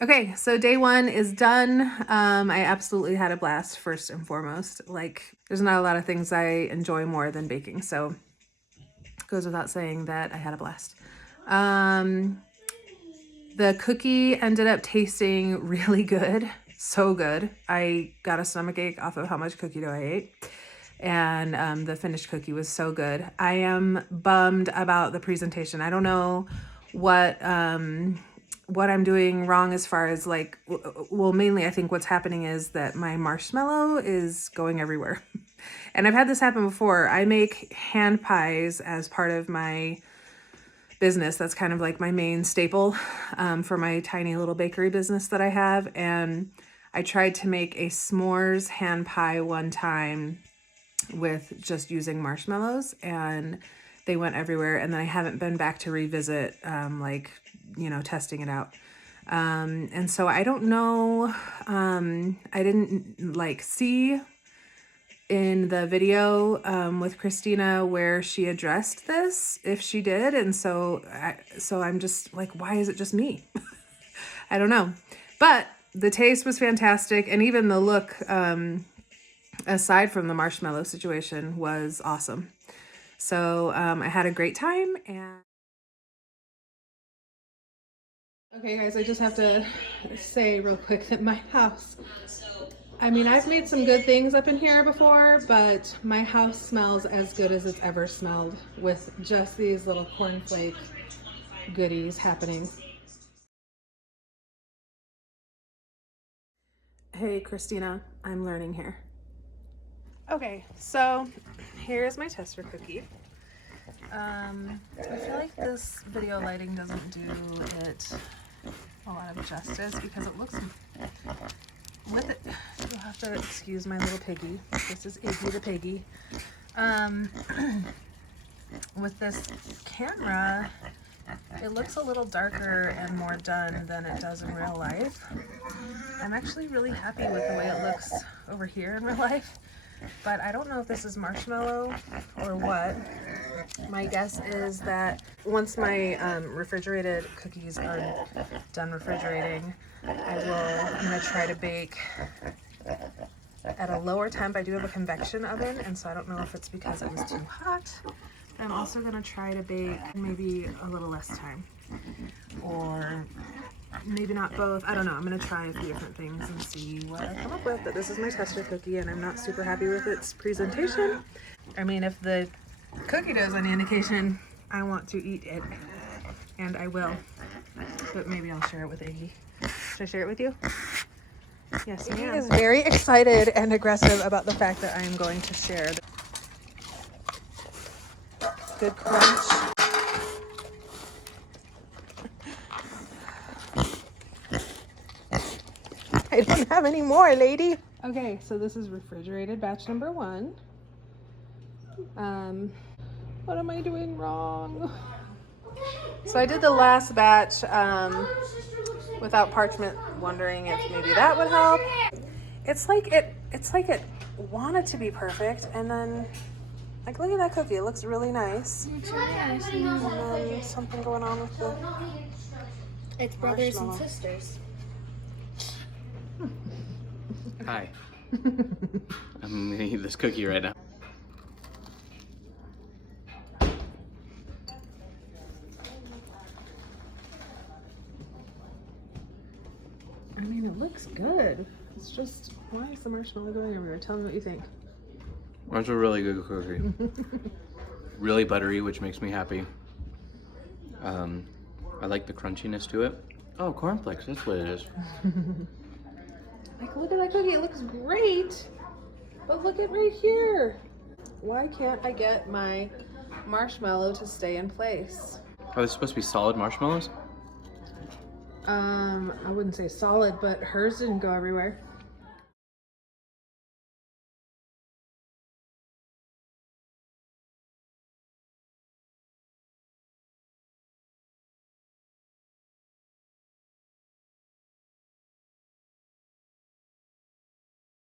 Okay, so day one is done. I absolutely had a blast, first and foremost. Like, there's not a lot of things I enjoy more than baking, so it goes without saying that I had a blast. The cookie ended up tasting really good, so good. I got a stomachache off of how much cookie dough I ate, and the finished cookie was so good. I am bummed about the presentation. I don't know what I'm doing wrong as far as like, well, mainly I think what's happening is that my marshmallow is going everywhere. And I've had this happen before. I make hand pies as part of my business. That's kind of like my main staple for my tiny little bakery business that I have. And I tried to make a s'mores hand pie one time with just using marshmallows, and they went everywhere. And then I haven't been back to revisit testing it out. And so I don't know, I didn't like see in the video with Christina where she addressed this, if she did. And so I'm just like, why is it just me? I don't know. But the taste was fantastic. And even the look, aside from the marshmallow situation, was awesome. So I had a great time. And okay, guys, I just have to say real quick that my house, I mean, I've made some good things up in here before, but my house smells as good as it's ever smelled with just these little cornflake goodies happening. Hey, Christina, I'm learning here. Okay, so here's my tester cookie. I feel like this video lighting doesn't do it a lot of justice because it looks with it. You'll have to excuse my little piggy. This is Iggy the piggy. With this camera, it looks a little darker and more done than it does in real life. I'm actually really happy with the way it looks over here in real life, but I don't know if this is marshmallow or what. My guess is that once my refrigerated cookies are done refrigerating, I'm gonna try to bake at a lower temp. I do have a convection oven, and so I don't know if it's because it was too hot. I'm also gonna try to bake maybe a little less time, or maybe not both. I don't know. I'm gonna try a few different things and see what I come up with. But this is my tester cookie, and I'm not super happy with its presentation. I mean, if the cookie dough is any indication, I want to eat it, and I will. But maybe I'll share it with Iggy. Should I share it with you? Yes, Iggy is very excited and aggressive about the fact that I am going to share. Good crunch. I don't have any more, lady. Okay, so this is refrigerated batch number 1. What am I doing wrong? So I did the last batch without parchment, wondering if maybe that would help. It's like it wanted to be perfect, and then like, look at that cookie. It looks really nice. It's really nice. And then something going on with the It's brothers and sisters. Hi. I'm gonna eat this cookie right now. I mean, it looks good. It's just, why is the marshmallow going everywhere? Tell me what you think. That's a really good cookie. Really buttery, which makes me happy. I like the crunchiness to it. Oh, cornflakes, that's what it is. Like, look at that cookie. It looks great. But look at right here. Why can't I get my marshmallow to stay in place? Are they supposed to be solid marshmallows? I wouldn't say solid, but hers didn't go everywhere.